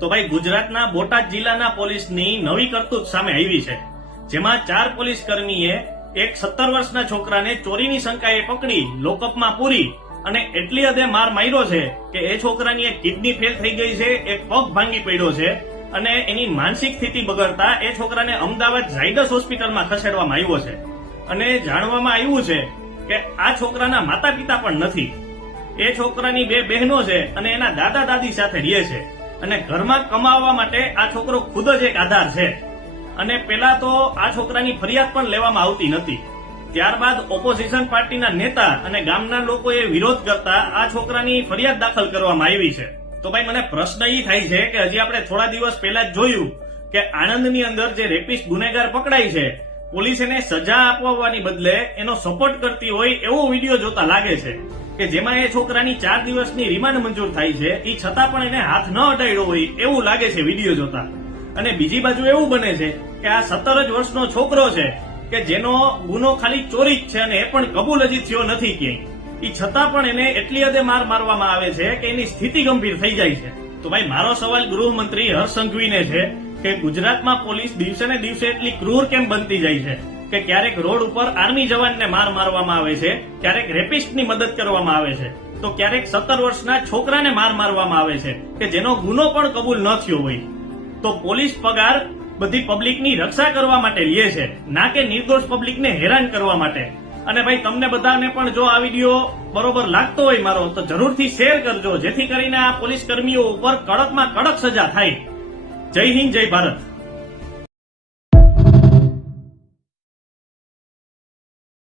તો ભાઈ ગુજરાતના બોટાદ જિલ્લાના પોલીસની નવી કરતૂત સામે આવી છે, જેમાં 4 પોલીસ કર્મીએ એક 17 વર્ષના છોકરાને ચોરીની શંકાએ પકડી લોકઅપમાં પૂરી અને એટલી હદે માર માર્યો છે કે એ છોકરાની એક કિડની ફેલ થઈ ગઈ છે, એક પગ ભાંગી પડ્યો છે અને એની માનસિક સ્થિતિ બગડતા એ છોકરાને અમદાવાદ ઝાયડસ હોસ્પિટલમાં ખસેડવામાં આવ્યો છે. અને જાણવામાં આવ્યું છે કે આ છોકરાના માતા પિતા પણ નથી. એ છોકરાની 2 બહેનો છે અને એના દાદા દાદી સાથે રહે છે અને ઘરમાં કમાવા માટે આ છોકરો ખુદ જ એક આધાર છે. અને પેલા તો આ છોકરાની ફરિયાદ પણ લેવામાં આવતી નથી. ત્યારબાદ ઓપોઝિશન પાર્ટીના નેતા અને ગામના લોકોએ વિરોધ કરતા આ છોકરાની ફરિયાદ દાખલ કરવામાં આવી છે. તો ભાઈ મને પ્રશ્ન એ થાય છે કે હજી આપણે થોડા દિવસ પહેલા જ જોયું કે આણંદની અંદર જે રેપિસ્ટ ગુનેગાર પકડાય છે, પોલીસ એને સજા આપવાની બદલે એનો સપોર્ટ કરતી હોય એવો વિડીયો જોતા લાગે છે કે જેમાં એ છોકરાની 4 દિવસની રિમાન્ડ મંજૂર થાય છે, એ છતાં પણ એને હાથ ન અડાડ્યો હોય એવું લાગે છે વિડીયો જોતા. અને બીજી બાજુ એવું બને છે કે આ 17 જ વર્ષનો છોકરો છે કે જેનો ગુનો ખાલી ચોરી જ છે અને એ પણ કબૂલ હજી થયો નથી ક્યાંય, એ છતાં પણ એને એટલી હદે માર મારવામાં આવે છે કે એની સ્થિતિ ગંભીર થઈ જાય છે. તો ભાઈ મારો સવાલ ગૃહમંત્રી હર્ષ સંઘવીને છે કે ગુજરાતમાં પોલીસ દિવસે ને દિવસે એટલી ક્રૂર કેમ બનતી જાય છે કે ક્યારેક રોડ ઉપર આર્મી જવાનને માર મારવામાં આવે છે, ક્યારેક રેપિસ્ટની મદદ કરવામાં આવે છે, તો ક્યારેક 17 વર્ષના છોકરાને માર મારવામાં આવે છે કે જેનો ગુનો પણ કબૂલ ન થયો હોય. તો પોલીસ પગાર બધી પબ્લિકની રક્ષા કરવા માટે લે છે, ના કે નિર્દોષ પબ્લિકને હેરાન કરવા માટે. અને ભાઈ તમને બધાને પણ જો આ વિડીયો બરોબર લાગતો હોય મારો, તો જરૂરથી શેર કરજો જેથી કરીને આ પોલીસ કર્મીઓ ઉપર કડકમાં કડક સજા થાય. જય હિન્દ, જય ભારત.